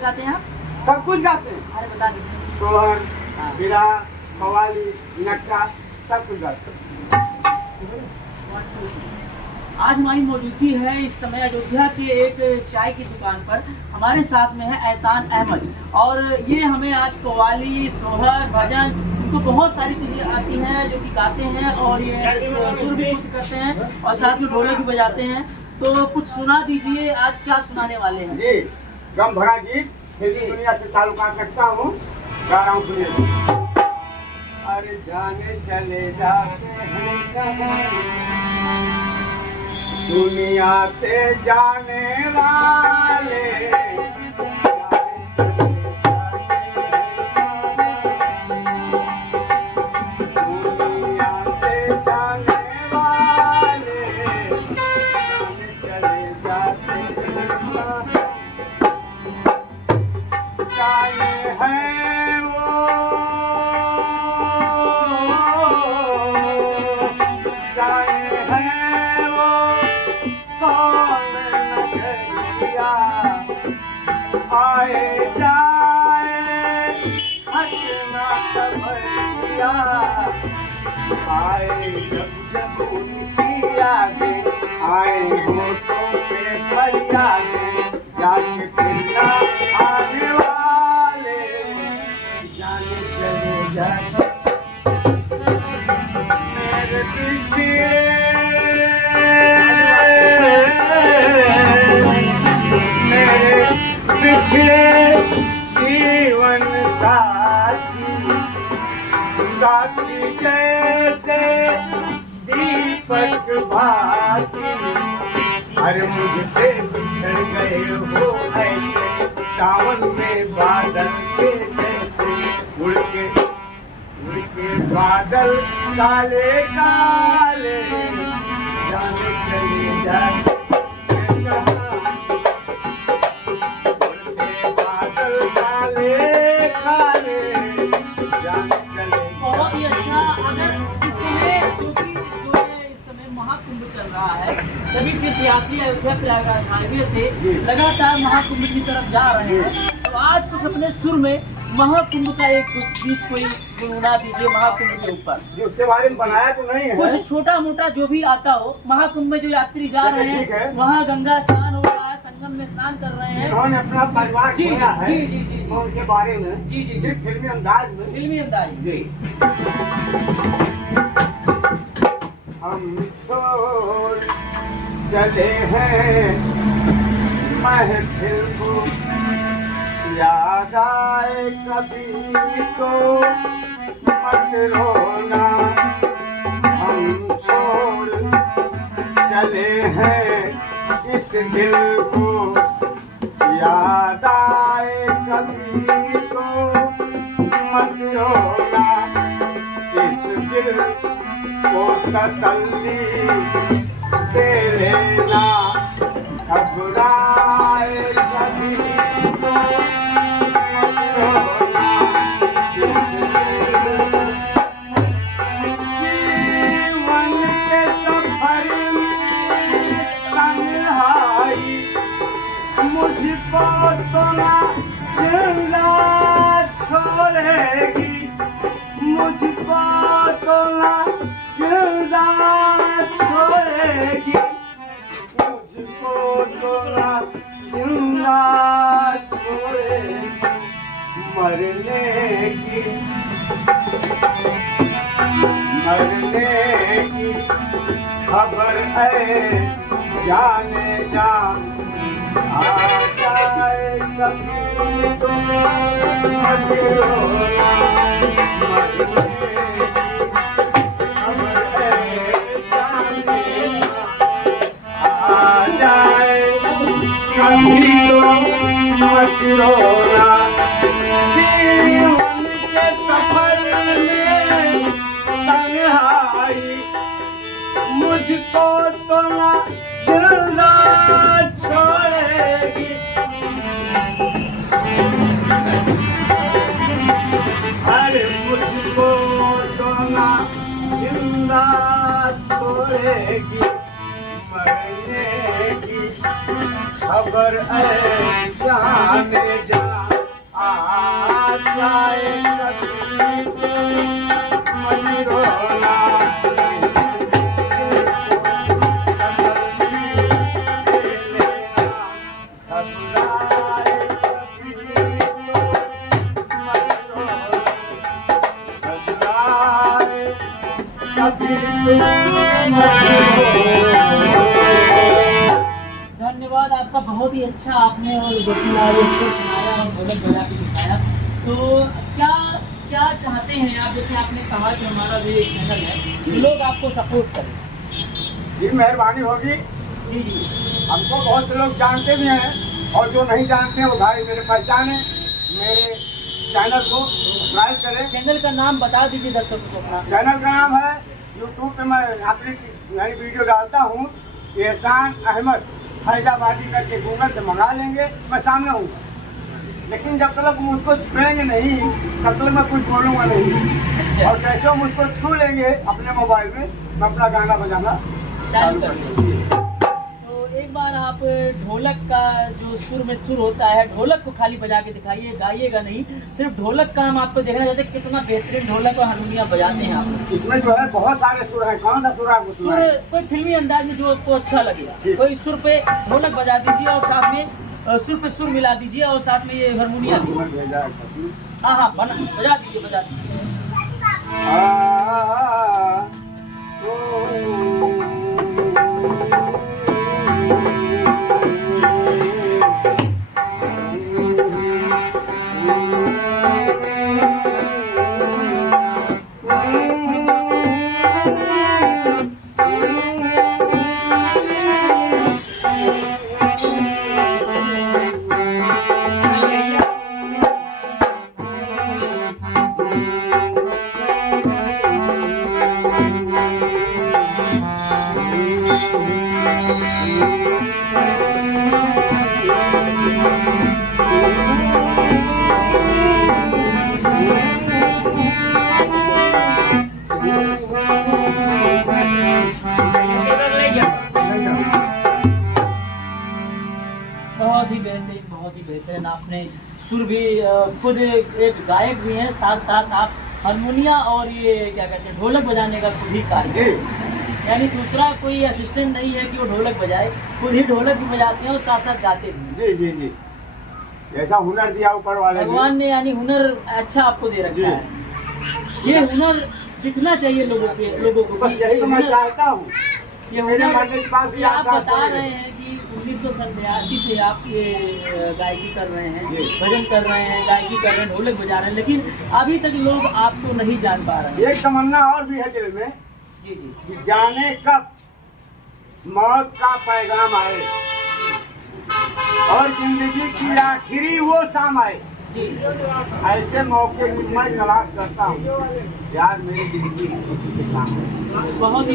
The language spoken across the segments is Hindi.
गाते हैं आप? सब कुछ गाते हैं। अरे बता दीजिए। सोहर, बिरा, कव्वाली, नक्का, सब कुछ गाते हैं। आज हमारी मौजूदगी है इस समय अयोध्या के एक चाय की दुकान पर। हमारे साथ में है एहसान अहमद और ये हमें आज कव्वाली, सोहर, भजन, उनको बहुत सारी चीज़ें आती हैं जो कि गाते हैं और ये सुर भी खुद करते हैं और साथ में ढोलक भी बजाते हैं। तो कुछ सुना दीजिए, आज क्या सुनाने वाले हैं? जी, गम भरा गीत फिल्मी दुनिया से ताल्लुकात रखता हूँ, गा रहा हूँ, सुनिए। अरे जाने चले जाते हैं दुनिया से जाने वाले, दुनिया से जाने वाले, जाने चले जाते हैं, जाने हैं वो, जाने हैं वो कौन नगरिया, आए जाए हट ना खबरिया, आए जब जब उनकी यादें आए होठों पे फरियादें, जाके फिरना आने वाले, जाने चले जाते मेरे पीछे, मेरे पिछले जीवन साथी, साथी जैसे दीपक भाती, अरे मुझसे बिछड़ गए हो ऐसे सावन में बादल के जैसे, उड़ के बादल काले काले, जाने चले जाते बादल काले काले, जाने चले। बहुत ही अच्छा। अगर इस समय जो है इस समय महाकुंभ चल रहा है, सभी तीर्थयात्री अयोध्या प्रयागराज हाईवे से लगातार महाकुंभ की तरफ जा रहे हैं, तो आज कुछ अपने सुर में महाकुंभ का एक गीत कोई गुनगुना दीजिए महाकुंभ के ऊपर। जी, उसके बारे में बनाया तो नहीं है, कुछ छोटा मोटा जो भी आता हो। महाकुंभ में जो यात्री जा रहे हैं वहाँ गंगा स्नान हो रहा है, संगम में स्नान कर रहे हैं, उन्होंने अपना परिवार खोया है, जी जी जी तो उनके बारे में जी जी जी फिल्मी अंदाज में, फिल्मी अंदाज जी। हम छोड़ चले हैं महफिल को, याद आए कभी तो मत रोना, हम छोड़ चले हैं इस दिल को, याद आए कभी तो मत रोना, इस दिल को तसल्ली दे लेना, घबराए कभी तो मत रोना, इस दिल जीवन के सफर में तन्हाई मुझको तो ना जिंदा छोड़ेगी, मुझको तो ना जिंदा छोड़ेगी, मुझको तो ना जिंदा छोड़ेगी, मरने की खबर है जाने जान, आ जाए कभी तो मत रोना, मरने की खबर है जाने जान, आ जाए कभी तो मत रोना, जीवन के सफर में तन्हाई मुझको तो ना जिंदा छोड़ेगी, अरे मुझको तो ना जिंदा छोड़ेगी, मरने की खबर है जाने जा। जाए कभी मत रोना, धन्यवाद आपका, बहुत ही अच्छा आपने और गोपीलाल से सुनाया और ढोलक बजा के दिखाया। तो क्या क्या चाहते हैं आप, जैसे आपने कहा कि हमारा भी एक चैनल है तो लोग आपको सपोर्ट करें? जी मेहरबानी होगी। जी जी, हमको बहुत से लोग जानते भी हैं और जो नहीं जानते हैं वो भाई मेरे पहचान है, मेरे चैनल को सब्सक्राइब करें। चैनल का नाम बता दीजिए दर्शकों को अपना। चैनल का नाम है, यूट्यूब पे मैं अपनी नई वीडियो डालता हूँ, एहसान अहमद फैजाबादी करके गूगल से मंगा लेंगे, मैं सामने हूँ। लेकिन जब तक मुझको छुएंगे नहीं तब तक मैं कुछ बोलूँगा नहीं। और जैसे हम उसको छू लेंगे अपने मोबाइल में, मैं अपना गाना बजाना चालू कर देंगे। तो एक बार आप ढोलक का जो सुर में सुर होता है, ढोलक को खाली बजा के दिखाइए, गाइएगा नहीं, सिर्फ ढोलक का हम आपको देखना चाहते हैं कितना बेहतरीन ढोलक और हारमोनियम बजाते हैं आप। इसमें जो है बहुत सारे सुर हैं, कौन सा सुर आपको सुना सुर है? कोई फिल्मी अंदाज में जो आपको अच्छा लगेगा, कोई सुर पे ढोलक बजा दीजिए और साथ में सुर पे सुर मिला दीजिए और साथ में ये हारमोनियम। हाँ हाँ बना बजा दीजिए, बजा दीजिए। बहुत ही बेहतरीन आपने सुर भी खुद एक गायक भी हैं, साथ साथ आप हारमोनिया और ये क्या कहते हैं ढोलक बजाने का खुद ही कार्य, यानी दूसरा कोई असिस्टेंट नहीं है कि वो ढोलक बजाए, खुद ही ढोलक भी बजाते हैं और साथ साथ गाते भी। जी जी जी, ऐसा हुनर दिया ऊपर वाले भगवान ने, यानी हुनर अच्छा आपको दे रखा है। ये हुनर दिखना चाहिए लोगों को। यही तो मैं चाहता हूँ। ये हुनर आप बता रहे हैं कि 1987 से आप ये गायकी कर रहे हैं, भजन कर रहे हैं, गायकी कर रहे हैं, ढोलक बजा रहे हैं, लेकिन अभी तक लोग आपको नहीं जान पा रहे हैं। एक तमन्ना और भी है दिल में, जी जी, कि जाने कब मौत का पैगाम आए और जिंदगी की आखिरी वो शाम आए, ऐसे मौके की मैं तलाश करता हूँ यार, मेरी जिंदगी खुशी के काम है। बहुत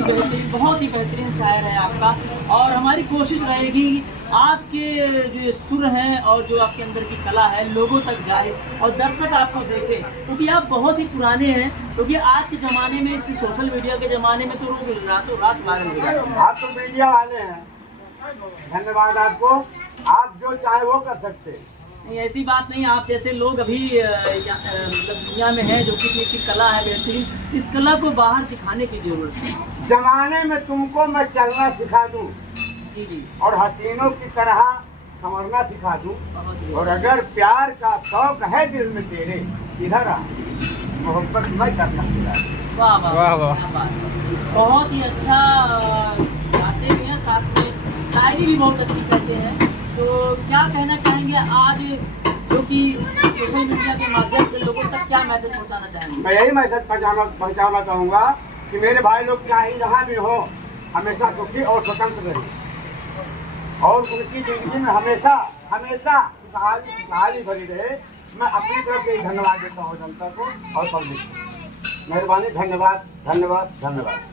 ही बेहतरीन शायर है आपका, और हमारी कोशिश रहेगी आपके जो सुर हैं और जो आपके अंदर की कला है लोगों तक जाए और दर्शक आपको देखे, क्योंकि आप बहुत ही पुराने हैं। क्योंकि आज के ज़माने में, इस सोशल मीडिया के ज़माने में तो लोग रातों रात वायरल हो जाते हैं। आप तो मीडिया वाले हैं, धन्यवाद आपको, आप जो चाहे वो कर सकते हैं। नहीं, ऐसी बात नहीं, आप जैसे लोग अभी मतलब दुनिया में हैं जो कि इतनी कला है बेहतरीन, इस कला को बाहर दिखाने की जरूरत है। जमाने में तुमको मैं चलना सिखा दूं, जी जी, और हसीनों की तरह संवरना सिखा दूं, और अगर प्यार का शौक है दिल में तेरे, इधर आ, मोहब्बत मैं करना सिखा दूं। वाह वाह वाह, बहुत ही अच्छा गाते भी हैं, साथ में शायरी भी बहुत अच्छी करते हैं। तो क्या कहना चाहेंगे आज जो कि सोशल मीडिया के माध्यम से लोगों तक क्या मैसेज पहुंचाना चाहेंगे? मैं यही मैसेज पहुंचाना चाहूँगा कि मेरे भाई लोग चाहे जहाँ भी हो, हमेशा सुखी और स्वतंत्र रहे और उनकी जिंदगी में हमेशा हमेशा खुशहाली भरी रहे। मैं अपनी तरफ से धन्यवाद देता हूँ जनता को और पब्लिक को। मेहरबानी, धन्यवाद धन्यवाद धन्यवाद।